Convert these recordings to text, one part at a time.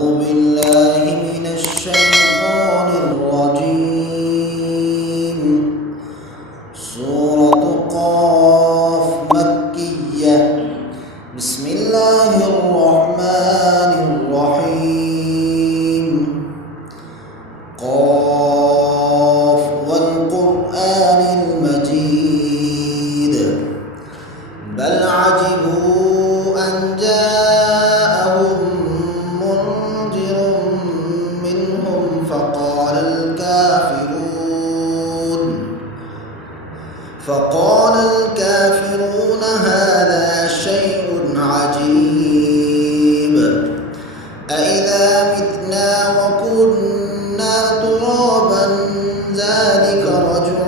بالله من الشيطان الرجيم. سورة قاف مكية. بسم الله الرحمن الرحيم. قاف والقرآن المجيد. بل عجبوا أن جاءهم منذر منهم فقال الكافرون هذا شيء عجيب. أإذا متنا وكنا ترابا ذلك رجع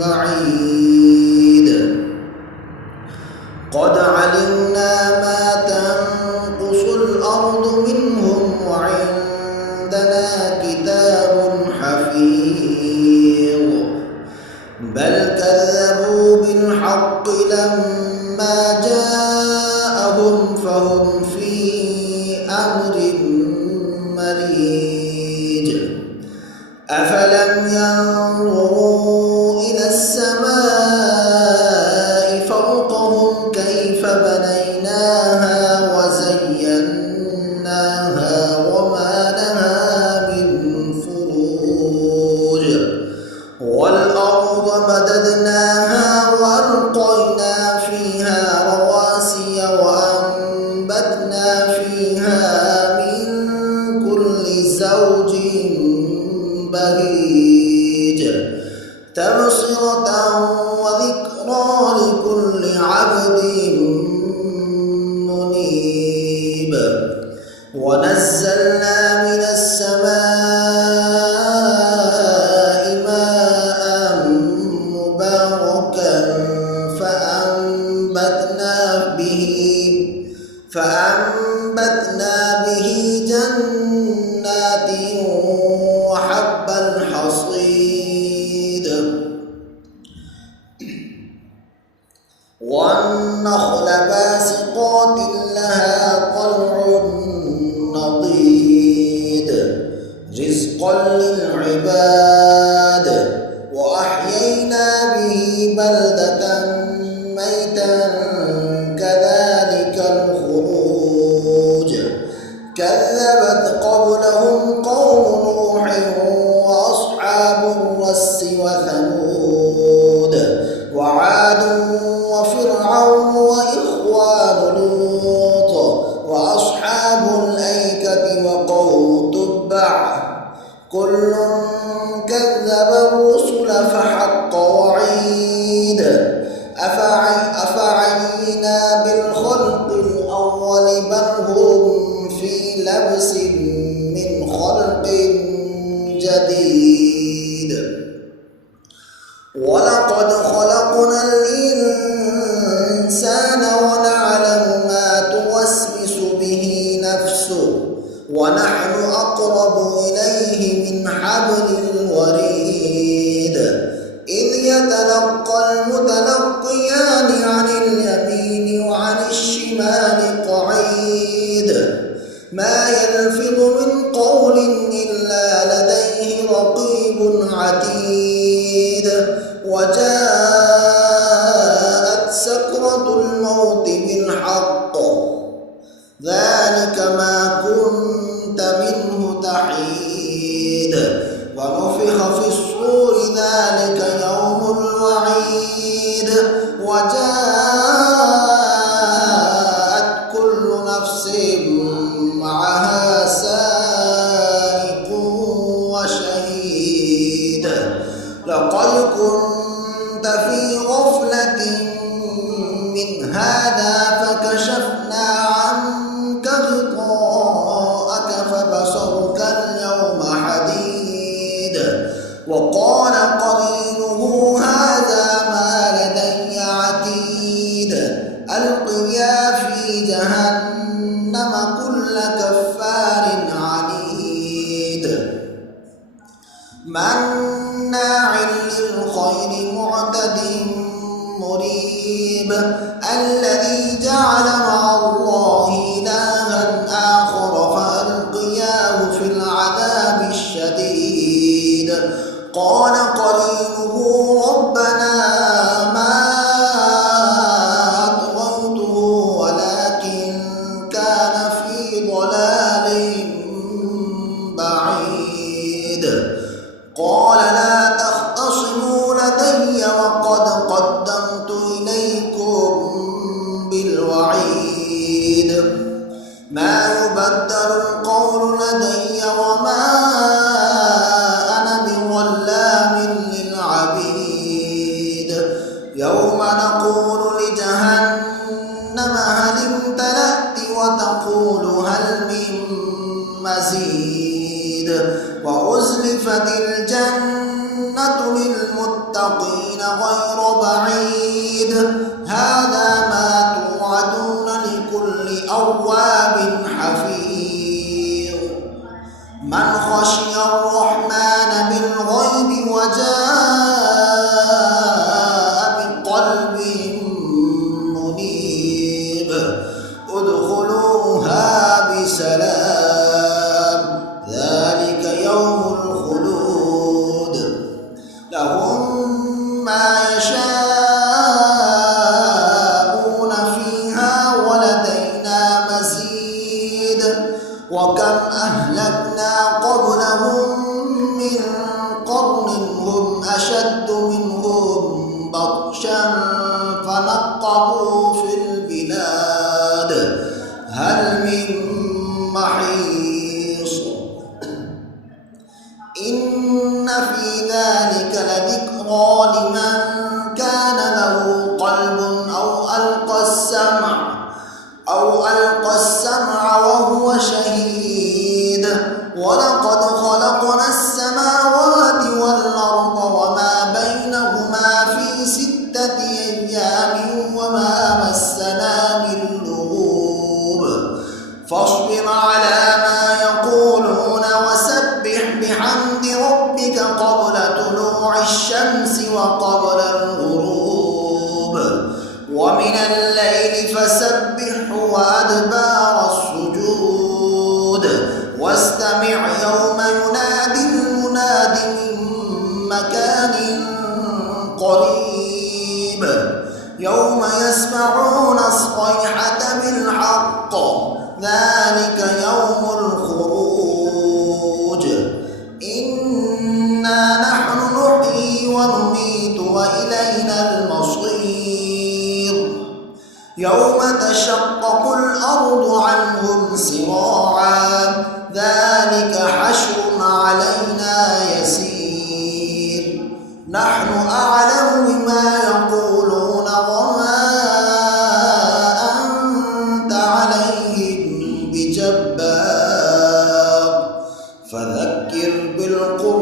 بعيد. قد علمنا ما تنقص الأرض منهم وعندنا كتاب حفيظ. بل كذبوا بالحق لما جاءهم فهم في أمر مريج. أفلم ينظروا إلى السماء فوقهم كيف بنيناها وزيناها وما لها من فروج. والأرض مددناها وألقينا فيها رواسي وأنبتنا فيها من كل زوج بهيج. تبصرة وذكرى لكل عبد منيب. ونزلنا من السماء ماء مباركا فأنبتنا به جنات وحب الحصيد. والنخل باسقات لها طلع نضيد رزقا للعباد. وأحيينا به بلدة ميتا كذلك الخروج. كذبت قبلهم قوم نوح وأصحاب الرس وثمود وعاد وفرعون وإخوان لوط وأصحاب الأيكة وقوم تبع. كل كذب الرسل فحق وعيد. أفعينا بالخلق الأول بل هم في لبس من خلق جديد. ولقد خلقنا الإنسان ونعلم ما توسوس به نفسه ونحن أقرب إليه من حبل الوريد. إذ يتلقى المتلقيان عن اليمين وعن الشمال قعيد. ما يلفظ من قول إلا لديه رقيب عتيد. وجاءت سكرة الموت بالحق ذلك ما كنت منه تحيد. ونفخ في الصور ذلك يوم الوعيد. وجاءت كل نفس معها سائق وشهيد. لقد كنت في غفلة من هذا فكشفنا عنك غطاءك فبصرك اليوم حديد. وقال قرينه هذا ما لدي عتيد. ألقيا في جهنم كل كفار عنيد. مناع للخير معتد مريب. الذي جعل مع الله إلها آخر ضلال بعيد قال لا تختصموا لدي وقد قدمت إليكم بالوعيد ما يبدل القول لدي وما أنا بظلام للعبيد يوم نقول لجهنم هل امتلأت وتقول هل من مزيد وأزلفت الجنة للمتقين غير بعيد هذا ما توعدون لكل أواب حفيظ من خشي الرحمن بالغيب وجاء بقلب منيب ادخلوها بسلام ذلك يوم الخلود لهم ما يشاءون فيها ولدينا مزيد وكم أهلكنا قبلهم من قرن هم أشد منهم بطشا فنقبوا في البلاد هل من محيص إن في ذلك لذكرى لمن كان له قلب أو ألقى السمع وهو شهيد ولقد خلقنا السماوات والأرض وما بينهما في 6 أيام وما مسنا من لغوب فاصبر على ما يقولون وسبح بحمد ربك قبل طلوع الشمس وقبل الغروب ومن الليل فسبحه وأدبار السجود واستمع يوم ينادي المناد من مكان قريب يوم يسمعون الصيحة بالحق ذلك يوم الخروج إنا نحن نحيي ونميت وإلينا المصير يوم تشقق الأرض عنهم سراعا ذلك حشر علينا يسير نحن أعلم بما يقولون وما أنت عليهم بجبار فذكر بالقرآن